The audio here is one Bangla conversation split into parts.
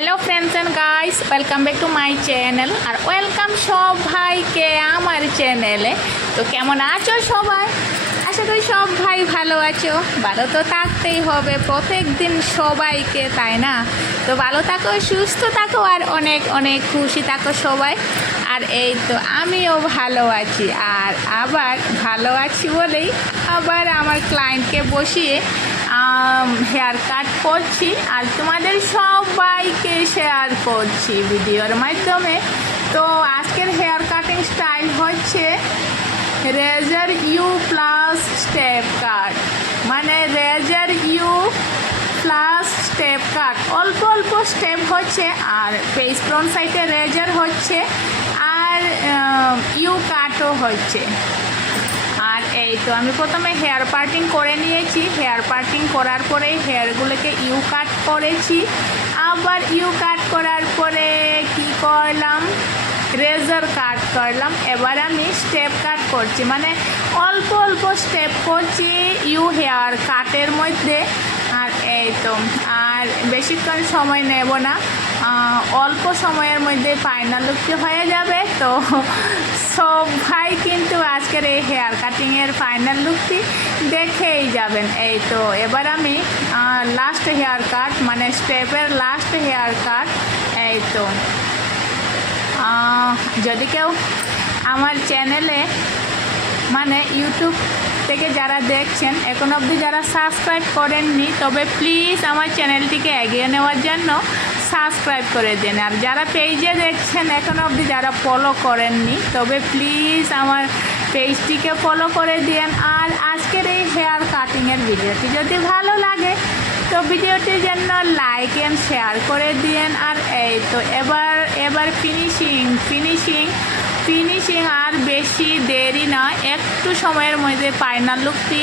Hello friends and guys welcome back to my channel R welcome সব ভাইকে আমার চ্যানেলে তো কেমন আছো সবাই? আশা করি সব ভাই ভালো আছো। ভালো তো থাকতেই হবে। প্রত্যেক দিন সবাইকে, তাই না? তো ভালো থাকো, সুস্থ থাকো, আর অনেক অনেক খুশি থাকো সবাই। আর এই তো আমিও ভালো আছি। আর আবার ভালো আছি বলেই আবার আমার ক্লায়েন্টকে বসিয়ে হেয়ার কাট করছি আর তোমাদের সবাইকে শেয়ার করছি ভিডিওর মাধ্যমে। তো আজকের হেয়ার কাটিং স্টাইল হচ্ছে razor U plus step cut মানে razor U plus step cut অল্প অল্প স্টেপ হচ্ছে আর ফেস ফ্রন্ট সাইডে রেজার হচ্ছে আর ইউ কাটও হচ্ছে। এই তো আমি প্রথমে হেয়ার পার্টিং করে নিয়েছি। হেয়ার পার্টিং করার পরে হেয়ারগুলোকে ইউ কাট করেছি। আবার ইউ কাট করার পরে কি করলাম? রেজার কাট করলাম। এবার আমি স্টেপ কাট করছি। মানে অল্প অল্প স্টেপ করছি ইউ হেয়ার কাটের মধ্যে। আর এই তো, আর বেশিক্ষণ সময় নেব না। অল্প সময়ের মধ্যে ফাইনাল লুকটি হয়ে যাবে। তো সবাই কিন্তু আজকের এই হেয়ার কাটিংয়ের ফাইনাল লুকটি দেখেই যাবেন। এই তো এবার আমি লাস্ট হেয়ার কাট মানে স্টেপের লাস্ট হেয়ার কাট এই তো। যদি কেউ আমার চ্যানেলে মানে ইউটিউব থেকে যারা দেখছেন, এখন অবধি যারা সাবস্ক্রাইব করেননি, তবে প্লিজ আমার চ্যানেলটিকে এগিয়ে নেওয়ার জন্য সাবস্ক্রাইব করে দেন। আর যারা পেজে দেখছেন, এখন অবধি যারা ফলো করেননি, তবে প্লিজ আমার পেজটিকে ফলো করে দিন আর আজকের এই হেয়ার কাটিংয়ের ভিডিওটি যদি ভালো লাগে, তো ভিডিওটির জন্য লাইক অ্যান্ড শেয়ার করে দিন আর এই তো এবার এবার ফিনিশিং ফিনিশিং ফিনিশিং আর বেশি দেরি না, একটু সময়ের মধ্যে ফাইনাল লুকটি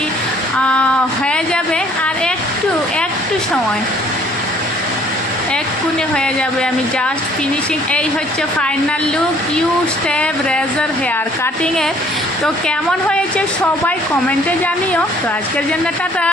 হয়ে যাবে। আর একটু একটু সময় এক্ষুনি হয়ে যাবে। আমি জাস্ট ফিনিশিং এই হচ্ছে final look U step razor hair কাটিংয়ের তো কেমন হয়েছে সবাই কমেন্টে জানিও। তো আজকের জন্য টাটা।